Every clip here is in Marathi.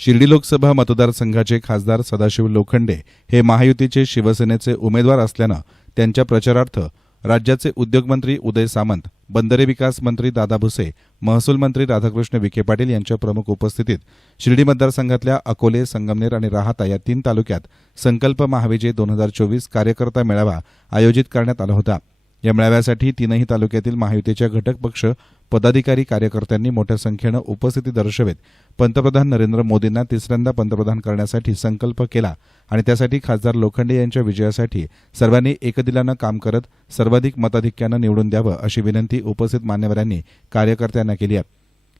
शिर्डी लोकसभा मतदारसंघाचे खासदार सदाशिव लोखंडे हे महायुतीचे शिवसेनेचे उमेदवार असल्यानं त्यांच्या प्रचारार्थ राज्याचे उद्योगमंत्री उदय सामंत बंदरे विकास मंत्री दादा भुसे महसूल मंत्री राधाकृष्ण विखे पाटील यांच्या प्रमुख उपस्थितीत शिर्डी मतदारसंघातल्या अकोले संगमनेर आणि राहाता या तीन तालुक्यात संकल्प महाविजय दोन हजार चोवीस कार्यकर्ता मेळावा आयोजित करण्यात आला होता. या मेळाव्यासाठी तीनही तालुक्यातील महायुतीच्या घटक पक्ष पदाधिकारी कार्यकर्त्यांनी मोठ्या संख्येनं उपस्थिती दर्शवत. पंतप्रधान नरेंद्र मोदींना तिसऱ्यांदा पंतप्रधान करण्यासाठी संकल्प केला आणि त्यासाठी खासदार लोखंडे यांच्या विजयासाठी सर्वांनी एकदिलानं काम करत सर्वाधिक मताधिक्यानं निवडून द्यावं अशी विनंती उपस्थित मान्यवरांनी कार्यकर्त्यांना केली आहे.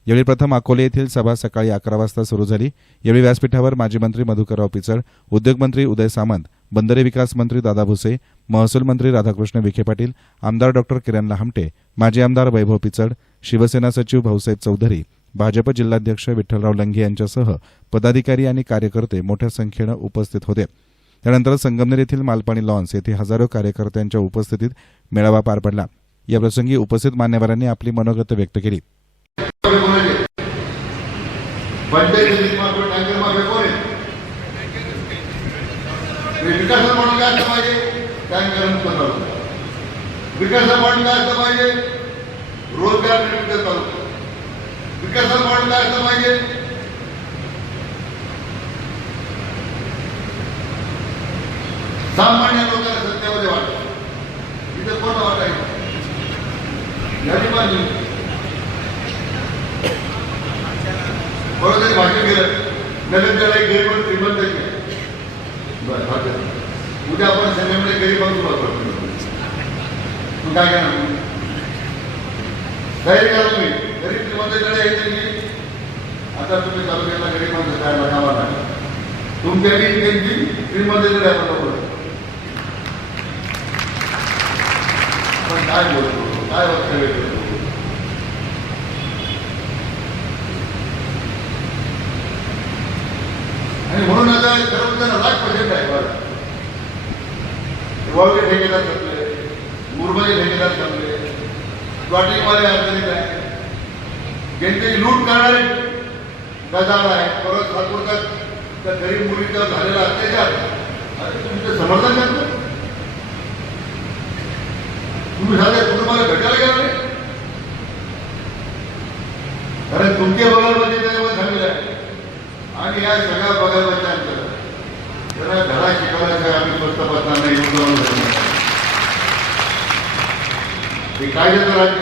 यावेळी प्रथम अकोले येथील सभा सकाळी अकरा वाजता सुरू झाली. यावेळी व्यासपीठावर माजी मंत्री मधुकरराव पिचड उद्योगमंत्री उदय सामंत बंदरे विकास मंत्री दादा भुसे महसूल मंत्री राधाकृष्ण विखे पाटील आमदार डॉक्टर किरण लहामटे माजी आमदार वैभव पिचड शिवसेना सचिव भाऊसाहेब चौधरी भाजप जिल्हाध्यक्ष विठ्ठलराव लंघे यांच्यासह पदाधिकारी आणि कार्यकर्ते मोठ्या संख्येनं उपस्थित होते. त्यानंतर संगमनेर येथील मालपाणी लॉन्स येथे हजारो कार्यकर्त्यांच्या उपस्थितीत मेळावा पार पडला. याप्रसंगी उपस्थित मान्यवरांनी आपली मनोगत व्यक्त केली. पंचायत मार्फत विकास म्हणून काय असलं पाहिजे टँकर मुक्त तालुका विकास म्हणून काय असलं पाहिजे रोजगार निर्मित चालू विकास म्हणून काय असलं पाहिजे सामान्य लोकांना सत्तेमध्ये वाटत इथं कोण वाटायचं? याची माझी बरोबर भाषण केलं. नवीन त्याला एक गरीब श्रीमंत केलं बरं उद्या आपण संघामध्ये गरीब बघू तू काय करणार? तयारी करा तुम्ही? गरीब श्रीमंताकडे यायचं की आता तुम्ही तालुक्याला गरीब माणसं काय कामाला तुमच्या त्यांची श्रीमंताकडे आपण नको आपण काय बोलतो? काय वक्तव्य करतो आणि म्हणून आता खरं लाख पर्सेंट आहे. बरं. वाळवे ठेकेदार संपले मुरमाचे ठेकेदार संपले प्लॉटिंगवाले अडचणीत आहे. ज्यांची लूट करणारे गजाळ आहे परत सातपूरचा त्या गरीब मुलीचा झालेला अत्याचार. अरे तुमचं समर्थन करतो तुम्ही झाले कुटुंबाला भेटायला गेला नाही? कारण तुमच्या बघायला म्हणजे त्याच्यामध्ये सांगितलं आहे. आणि या सगळ्या बघायला जरा धडा शिकवण्याचा आम्ही स्वस्त बसणार नाही एवढं सांगितलं. हे कायद्याचं राज्य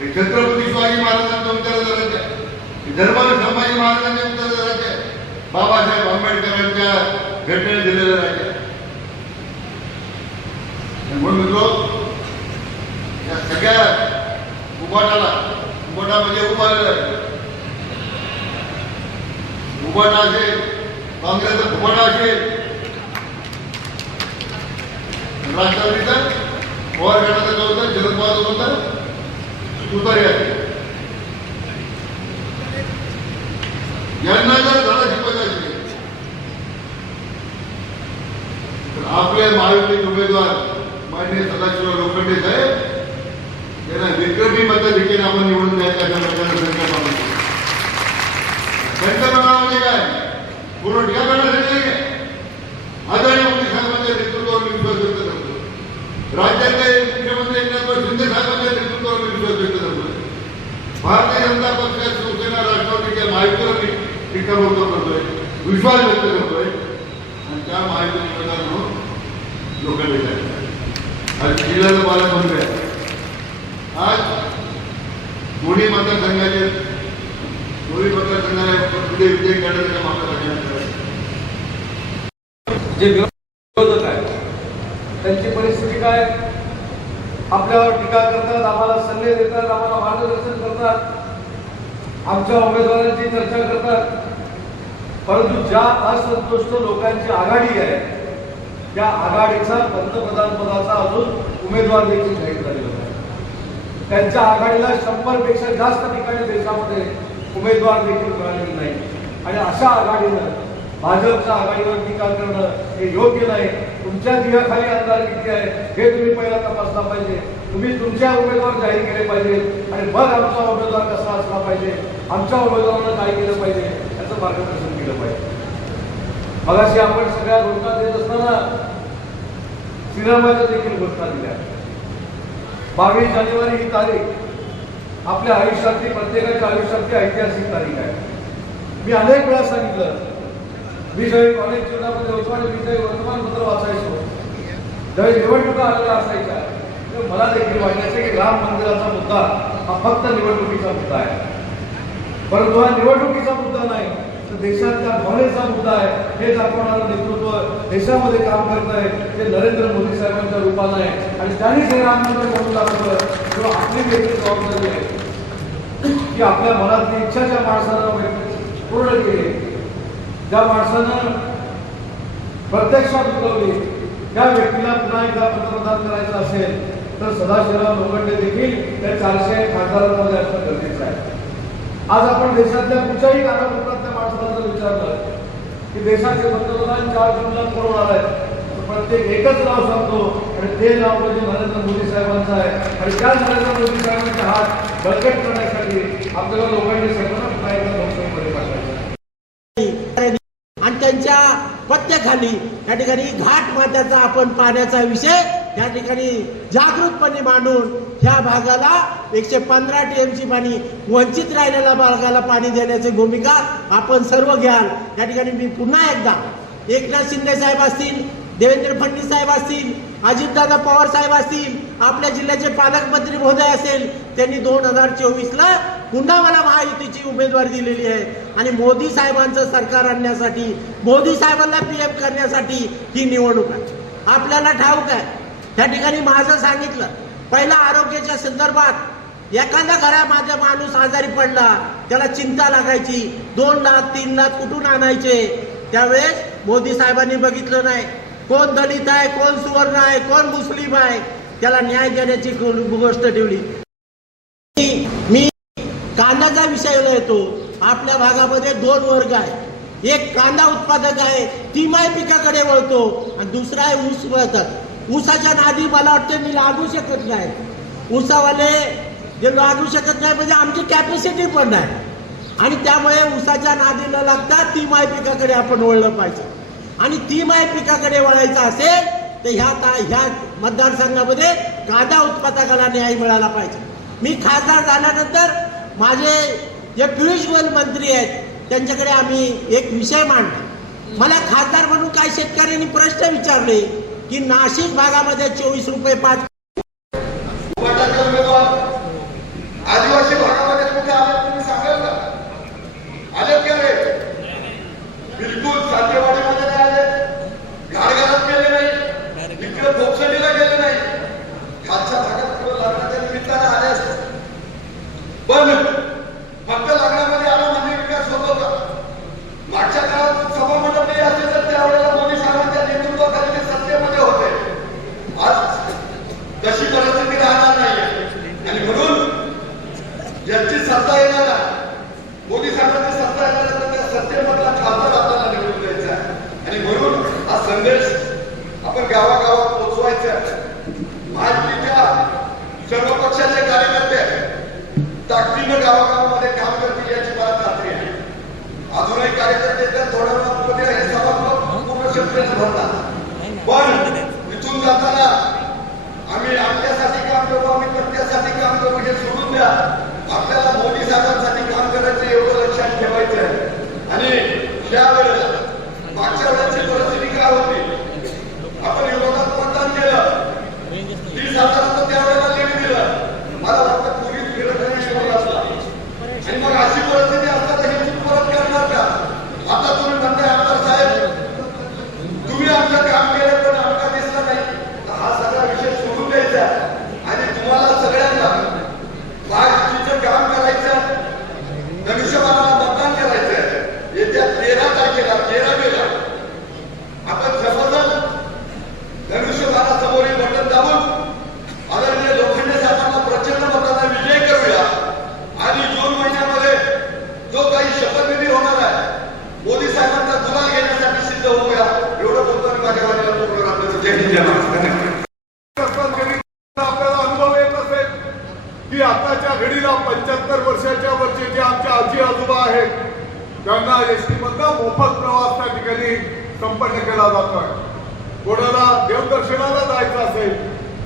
हे छत्रपती शिवाजी महाराजांचं उत्तराचं राज्य आहे. धर्मवीर संभाजी महाराजांच्या उत्तर राज्य आहे. बाबासाहेब आंबेडकरांच्या घटनेने दिलेलं राज्य आहे. म्हणून मित्र या सगळ्या उभाटाला उभाटा म्हणजे उभारलेला आहे उभाटा असेल काँग्रेसचा फुबाटा असेल. राष्ट्रवादीचा पवार गटाचा जो होता शरद पवार जो होता तुतारी असेल. यांना जर धडा शिकवायचं असेल तर आपले महायुतीचे उमेदवार माननीय सदाशिव लोखंडे साहेब यांना विक्रमी मतं मताधिक्याने आपण निवडून द्यायचा अशा प्रकारचा संकल्प आपण केला. संकल्पना म्हणजे काय पूर्ण नाही काय आदरणीय मोदी साहेबांच्या नेतृत्वावर मी विश्वास व्यक्त करतो. विश्वास भारतीय जनता पक्ष शिवसेना राष्ट्रवादीच्या मी करतोय विश्वास व्यक्त करतोय आणि त्या माहिती उमेदवार म्हणून लोकांनी आज जिल्ह्याचं पालकमंत्री आहे आज दोन्ही मतदारसंघाचे कोणी मतदारसंघाला पुढे विजय करण्याचं काम आपल्या सगळ्यांना करायचं आहे. जे विरोधक आहेत त्यांची परिस्थिती काय? आपल्यावर टीका करतात आम्हाला सल्ले देतात आम्हाला मार्गदर्शन करतात आमच्या उमेदवारांची चर्चा करतात. परंतु ज्या असंतुष्ट लोकांची आघाडी आहे त्या आघाडीचा पंतप्रधान पदाचा अजून उमेदवार देखील जाहीर झालेला नाही. त्यांच्या आघाडीला शंभरपेक्षा जास्त ठिकाणी देशामध्ये उमेदवार देखील मिळालेले नाही आणि अशा आघाडीनं भाजपच्या आघाडीवर टीका करणं हे योग्य नाही. तुमच्या जीवाखाली आमदार किती आहे हे तुम्ही पहिला तपासला पाहिजे. तुम्ही तुमच्या उमेदवार जाहीर केले पाहिजे आणि मग आमचा उमेदवार कसा असला पाहिजे आमच्या उमेदवारानं काय केलं पाहिजे याचं मार्गदर्शन केलं पाहिजे. मगाशी आपण सगळ्या घोषणा देत असताना श्रीरामाच्या देखील घोषणा दिल्या. बावीस जानेवारी ही तारीख आपल्या आयुष्यातली प्रत्येकाच्या आयुष्यातली ऐतिहासिक तारीख आहे. मी अनेक वेळा सांगितलं मी ज्यावेळी कॉलेज जीवनामध्ये होतो आणि मी ज्यावेळी वर्तमानपत्र वाचायचो. ज्यावेळी निवडणुका आलेल्या असायच्या. मला देखील वाटायचं की राम मंदिराचा मुद्दा हा फक्त निवडणुकीचा मुद्दा आहे. परंतु हा निवडणुकीचा मुद्दा नाही तर देशातल्या भावनेचा मुद्दा आहे. हे दाखवणारं नेतृत्व देशामध्ये काम करत आहे ते नरेंद्र मोदी साहेबांच्या रूपानं आहे. आणि त्यांनीच हे राम मंदिर म्हणून दाखवलं किंवा आपली देखील जबाबदारी आहे. की आपल्या मनातली इच्छा ज्या माणसानं पूर्ण केली. ज्या माणसानं प्रत्यक्षात उतरवली त्या व्यक्तीला पुन्हा एकदा पंतप्रधान करायचं असेल तर सदाशिवराव लोखंडे देखील त्या चारशे खासदारांमध्ये असणं गरजेचं आहे. आज आपण देशातल्या कुठच्याही कानाकोपऱ्यातल्या माणसाला जर विचारलं की देशाचे पंतप्रधान चार जूनला कोण होणार आहेत? प्रत्येक एकच नाव सांगतो आणि ते नाव म्हणजे नरेंद्र मोदी साहेबांचं आहे. आणि त्या नरेंद्र मोदी साहेबांचा हात बळकट करण्यासाठी आपल्याला लोकांनी सर्वांना पत्त्याखाली. त्या ठिकाणी घाट मात्याचा आपण पाण्याचा विषय त्या ठिकाणी जागृतपणे मांडून ह्या भागाला एकशे पंधरा टीएमसी पाणी वंचित राहिलेल्या भागाला पाणी देण्याची भूमिका आपण सर्व घ्याल. त्या ठिकाणी मी पुन्हा एकदा एकनाथ शिंदे साहेब असतील देवेंद्र फडणवीस साहेब असतील अजितदादा पवार साहेब असतील आपल्या जिल्ह्याचे पालकमंत्री महोदय असेल त्यांनी दोन हजार चोवीसला पुन्हा मला महायुतीची उमेदवारी दिलेली आहे. आणि मोदी साहेबांचं सरकार आणण्यासाठी मोदी साहेबांना पी एफ करण्यासाठी ही निवडणूक आहे आपल्याला ठाऊक आहे. त्या ठिकाणी माझं सांगितलं पहिला आरोग्याच्या संदर्भात एखाद्या घरा माझा माणूस आजारी पडला त्याला चिंता लागायची दोन लाख तीन लाख कुठून आणायचे? त्यावेळेस मोदी साहेबांनी बघितलं नाही कोण दलित आहे कोण सुवर्ण आहे कोण मुस्लिम आहे त्याला न्याय देण्याची गोष्ट ठेवली. मी- कांद्याचा विषय येतो आपल्या भागामध्ये दोन वर्ग आहे. एक कांदा उत्पादक आहे तिमाही पिकाकडे वळतो आणि दुसरा आहे ऊस वळतात. ऊसाच्या नादी मला वाटतं मी लागू शकत नाही. ऊसावाले जे लागू शकत नाही म्हणजे आमची कॅपॅसिटी पण नाही. आणि त्यामुळे ऊसाच्या नादी न लागता तिमाही पिकाकडे आपण वळलं पाहिजे. आणि तिमाही पिकाकडे वळायचं असेल तर ह्या ता ह्या मतदारसंघामध्ये कांदा उत्पादकाला न्याय मिळाला पाहिजे. मी खासदार झाल्यानंतर माझे जे पियुष गोयल मंत्री आहेत त्यांच्याकडे आम्ही एक विषय मांडला. मला खासदार म्हणून काही शेतकऱ्यांनी प्रश्न विचारले की नाशिक भागामध्ये चोवीस रुपये पाच उभाटाचे उमेदवार आदिवासी भागामध्ये कुठे आले तुम्ही सांगाल का आले का रे बिलकुल साठेवाडीमध्ये नाही आले घाटघरात गेले नाही इकडे बोपसडीला गेले नाही खालच्या भागात किंवा लग्नाच्या निमित्ताने आले असते पण फक्त लग्नामध्ये आला म्हणजे विकास होत होता मागच्या काळात सभा मंडप नाही असेल तर त्यावेळेला मोदी साहेबांच्या नेतृत्वाखाली ते सत्तेमध्ये होते आज तशी परिस्थिती राहणार नाही आणि म्हणून ज्यांची सत्ता येणार आहे, मोदी साहेबांची सत्ता येणार आहे, तर खासदार आपल्याला निवडून द्यायचा. आहे आणि म्हणून हा संदेश आपण गावागावात पोहोचवायचा. सर्व पक्षाचे कार्यकर्ते ताकदीनं गावागावामध्ये काम करतील याची मला खात्री आहे. अजूनही कार्यकर्ते तर थोड्या वेळामध्ये हे सभागृह पूर्ण भरतात. पण इथून जाताना आम्ही आपल्यासाठी काम करू आम्ही प्रत्येकासाठी काम करू हे सोडून द्या आपल्याला मोदी साहेबांसाठी काम करायचं एवढं लक्षात ठेवायचं आहे आणि त्या वेळेला मागच्या वेळेची परिस्थिती काय होती आपण विरोधात मतदान केलं तीस हजाराचं त्यावेळेला लीड दिलं मला वाटतं पूर्वीच फिरत नाही असला आणि मग अशी परिस्थिती असता तर हे चूक परत करणार का आता तुम्ही म्हणताय आमदार साहेब तुम्ही आमचं काम केलं पण आमचा दिसला नाही तर हा सगळा विषय सोडून द्यायचा आणि तुम्हाला सगळ्यांना महायुतीचं काम करायचं धनुष्यबाणाला मतदान करायचं येत्या तेरा तारखेला तेरा वेळा आपण जबरदस्त धनुष्यबाणा समोरील बटन दाबून मोफत प्रवास त्या ठिकाणी संपन्न केला जातोय. कोणाला देवदर्शनाला जायचं असेल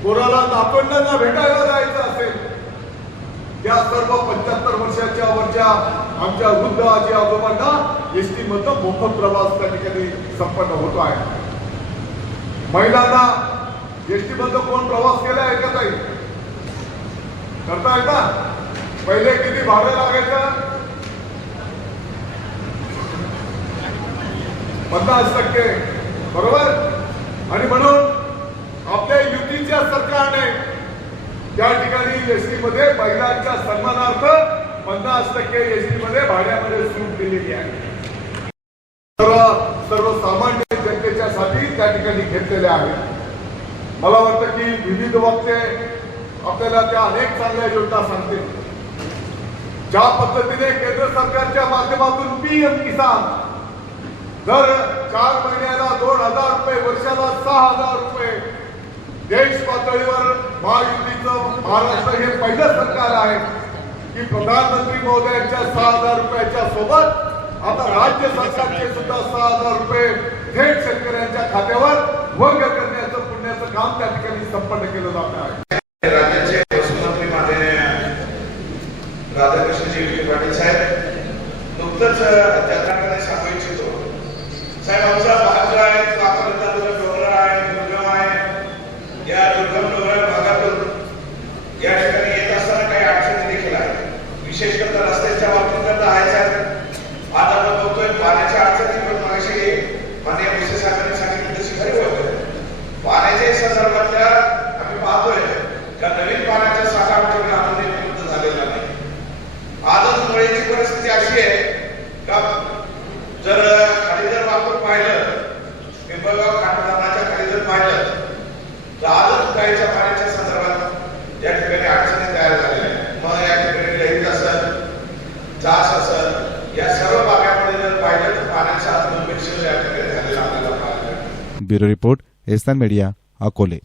कोणाला नातवंडांना भेटायला जायचं असेल या सर्व पंच्याहत्तर वर्षाच्या वरच्या आमच्या वृद्ध आजी आजोबांना एस टी मधनं मोफत प्रवास त्या ठिकाणी संपन्न होतो आहे. महिलांना एस टी मधनं कोण प्रवास केला आहे का ताई? करता येतात पहिले किती भाडं लागायचं? पन्नास टक्के. बरोबर? आणि म्हणून आपल्या युतीच्या सरकारने त्या ठिकाणी एसटी मध्ये महिलांच्या सन्मानार्थ पन्नास टक्के एसटी मध्ये भाड्यामध्ये सूट दिलेली आहे. सर्व सर्वसामान्य जनतेच्या साठी त्या ठिकाणी घेतलेले आहेत. मला वाटतं की विविध वक्ते आपल्याला त्या अनेक चांगल्या योजना सांगतील. ज्या पद्धतीने केंद्र सरकारच्या माध्यमातून पीएम किसान दर चार महिन्याला दोन हजार रुपये वर्षाला सहा हजार रुपये. देश पातळीवर महायुतीचं महाराष्ट्र हे पहिलं सरकार आहे. की प्रधानमंत्री महोदयांच्या सहा हजार रुपयाच्या सोबत आता राज्य सरकारचे सुद्धा सहा हजार रुपये थेट शेतकऱ्यांच्या खात्यावर वर्ग करण्याचं पुण्याचं काम त्या ठिकाणी संपन्न केलं जात आहे. राज्याचे महसूलमंत्री माननीय राधाकृष्णजी विखे पाटील साहेब नुकतंच साहेब आमचा भाग जो आहे तो आपण ब्युरो रिपोर्ट एस्तान मीडिया अकोले